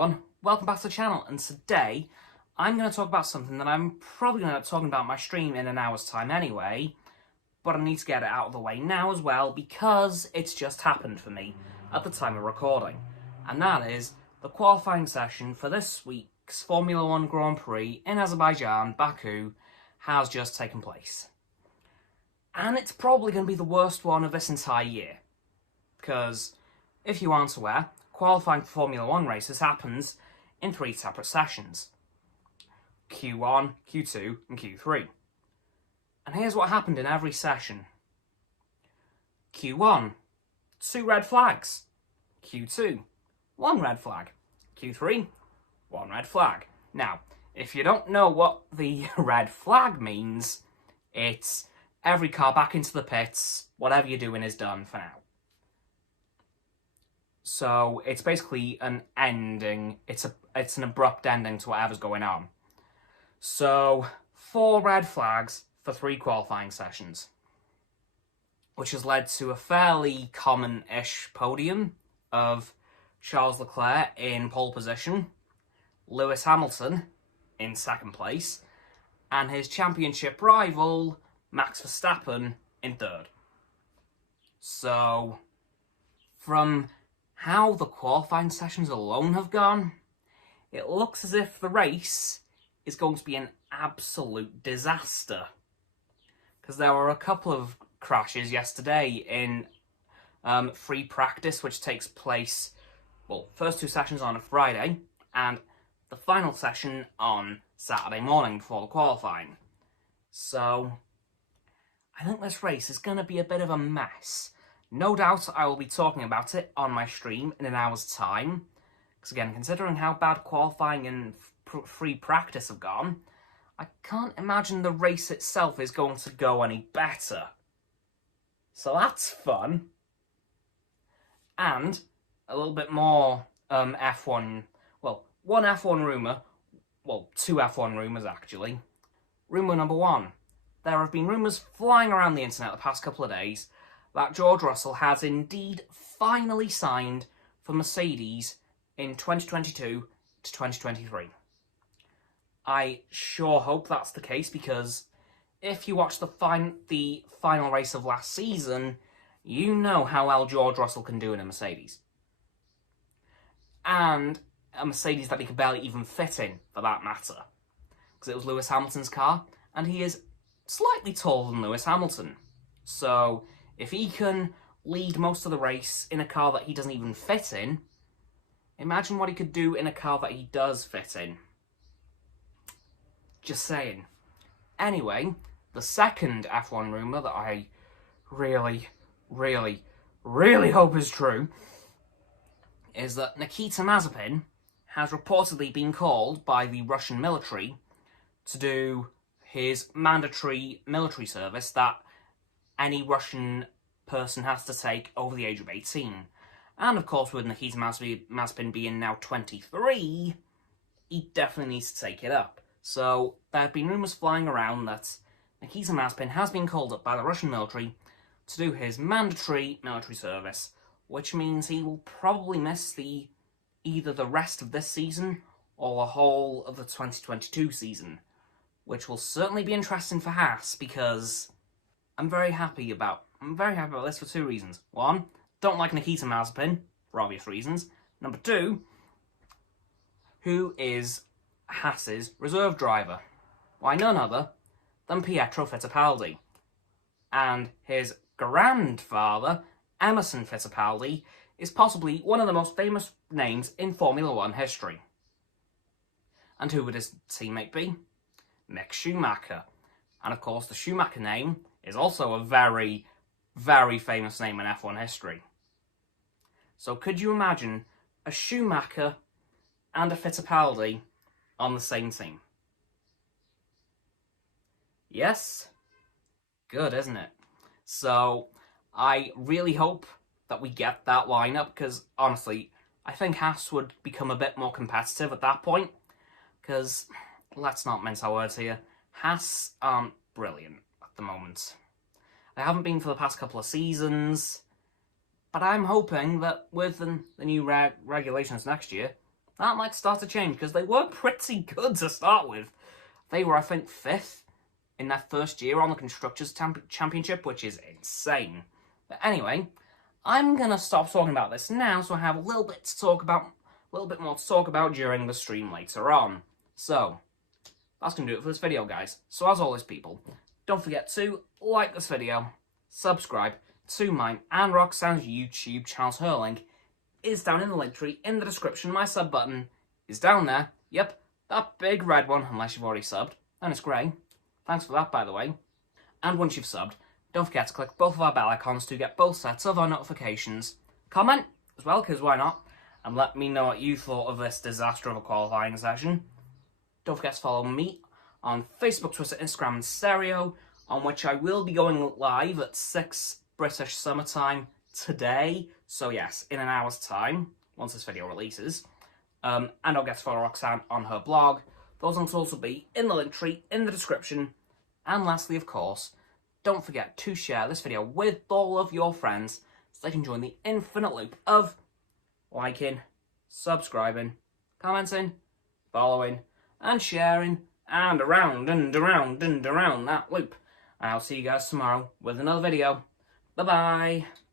everyone, welcome back to the channel, and today I'm going to talk about something that I'm probably going to end up talking about in my stream in an hour's time anyway, but I need to get it out of the way now as well because it's just happened for me at the time of recording, and that is the qualifying session for this week's Formula 1 Grand Prix in Azerbaijan, Baku, has just taken place. And it's probably going to be the worst one of this entire year, because if you aren't aware, qualifying for Formula 1 races happens in 3 separate sessions. Q1, Q2 and Q3. And here's what happened in every session. Q1, 2 red flags. Q2, 1 red flag. Q3, 1 red flag. Now, if you don't know what the red flag means, it's every car back into the pits, whatever you're doing is done for now. So it's basically an ending, it's an abrupt ending to whatever's going on. So 4 red flags for 3 qualifying sessions, which has led to a fairly common-ish podium of Charles Leclerc in pole position, Lewis Hamilton in 2nd place, and his championship rival, Max Verstappen, in 3rd. So, from how the qualifying sessions alone have gone, it looks as if the race is going to be an absolute disaster. Because there were a couple of crashes yesterday in free practice, which takes place, well, first 2 sessions on a Friday, and the final session on Saturday morning before the qualifying. So, I think this race is going to be a bit of a mess. No doubt I will be talking about it on my stream in an hour's time. Because again, considering how bad qualifying and free practice have gone, I can't imagine the race itself is going to go any better. So that's fun. And a little bit more F1, well, one F1 rumour, well, 2 F1 rumours actually. Rumour number 1. There have been rumours flying around the internet the past couple of days that George Russell has indeed finally signed for Mercedes in 2022 to 2023. I sure hope that's the case, because if you watch the final race of last season, you know how well George Russell can do in a Mercedes. And a Mercedes that he could barely even fit in, for that matter. Because it was Lewis Hamilton's car, and he is slightly taller than Lewis Hamilton. So if he can lead most of the race in a car that he doesn't even fit in, imagine what he could do in a car that he does fit in. Just saying. Anyway, the second F1 rumour that I really, really, really hope is true is that Nikita Mazepin has reportedly been called by the Russian military to do his mandatory military service that any Russian person has to take over the age of 18. And of course, with Nikita Mazepin being now 23, he definitely needs to take it up. So there have been rumours flying around that Nikita Mazepin has been called up by the Russian military to do his mandatory military service, which means he will probably miss either the rest of this season or the whole of the 2022 season, which will certainly be interesting for Haas, because I'm very happy about this for 2 reasons. 1, don't like Nikita Mazepin, for obvious reasons. Number 2, who is Haas's reserve driver? Why, none other than Pietro Fittipaldi. And his grandfather, Emerson Fittipaldi, is possibly one of the most famous names in Formula 1 history. And who would his teammate be? Mick Schumacher. And of course, the Schumacher name is also a very, very famous name in F1 history. So could you imagine a Schumacher and a Fittipaldi on the same team? Yes? Good, isn't it? So I really hope that we get that lineup, because honestly, I think Haas would become a bit more competitive at that point, because let's not mince our words here, Haas aren't brilliant at the moment. They haven't been for the past couple of seasons, but I'm hoping that with the new regulations next year, that might start to change, because they were pretty good to start with. They were, I think, 5th in their first year on the Constructors' Championship, which is insane. But anyway, I'm going to stop talking about this now, so I have a little bit more to talk about during the stream later on. So, that's going to do it for this video, guys. So as always, people, don't forget to like this video, subscribe to mine and Roxanne's YouTube channels. Her link is down in the link tree in the description. My sub button is down there. Yep, that big red one, unless you've already subbed. And it's grey. Thanks for that, by the way. And once you've subbed, don't forget to click both of our bell icons to get both sets of our notifications. Comment as well, because why not? And let me know what you thought of this disaster of a qualifying session. Don't forget to follow me on Facebook, Twitter, Instagram, and Stereo, on which I will be going live at 6 British summertime today. So yes, in an hour's time, once this video releases. And don't forget to follow Roxanne on her blog. Those links will also be in the link tree in the description. And lastly, of course, don't forget to share this video with all of your friends so they can join the infinite loop of liking, subscribing, commenting, following, and sharing, and around and around and around that loop. And I'll see you guys tomorrow with another video. Bye-bye.